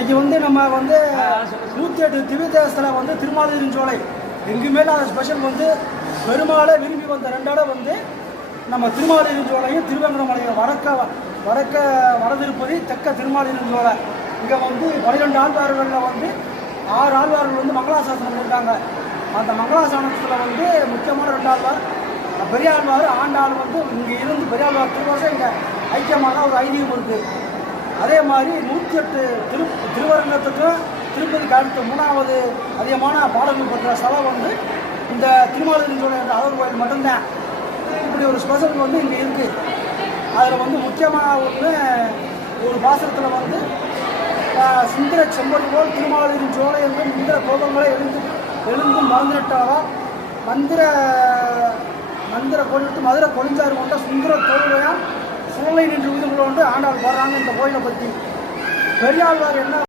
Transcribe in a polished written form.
இன்னைக்கு நம்ம 108 திவ்ய தேசத்தில் திருமாலிருஞ்சோலை எங்குமே இல்லாத ஸ்பெஷல் பெருமாளை விரும்பி வந்த ரெண்டாட நம்ம திருமாலிருஞ்சோலையும் திருவேங்கடமலையும் வடக்க வடதிருப்பதி தெற்க திருமாலிருஞ்சோலை இங்கே 12 ஆழ்வார்களில் 6 ஆழ்வார்கள் மங்களாசாசனம் இருக்காங்க. அந்த மங்களாசாசனத்தில் முக்கியமான 2 ஆழ்வார் பெரியாழ்வார் ஆண்டாள் இங்கே இருந்து பெரியாழ்வார் திருவாசம் இங்கே ஐக்கியமான ஒரு ஐதீகம் இருக்குது. அதே மாதிரி 108 திருவரங்கத்துக்கும் திருப்பதிக்கு அடுத்த 3வது அதிகமான பாடல்கள் பெற்ற ஸ்தலம் இந்த திருமாலிருஞ்சோலை என்ற அழகு கோயில் மட்டும்தான். இப்படி ஒரு ஸ்பெஷல் இங்கே இருக்குது. அதில் முக்கியமான ஒரு பாசனத்தில் சுந்தர செம்பொழி போல் திருமாலிருஞ்சோலை என்று இந்திர கோபங்களை எழுந்து மறந்துவிட்டாரா மந்திர கொண்டு மதுரை கொழிஞ்சாறு கொண்ட சுந்தர தோல்வையால் சூளை நின்று உயிர் கொண்டு ஆண்டாள் போடுறாங்க. இந்த கோயிலை பற்றி பெரியாழ்வார் என்ன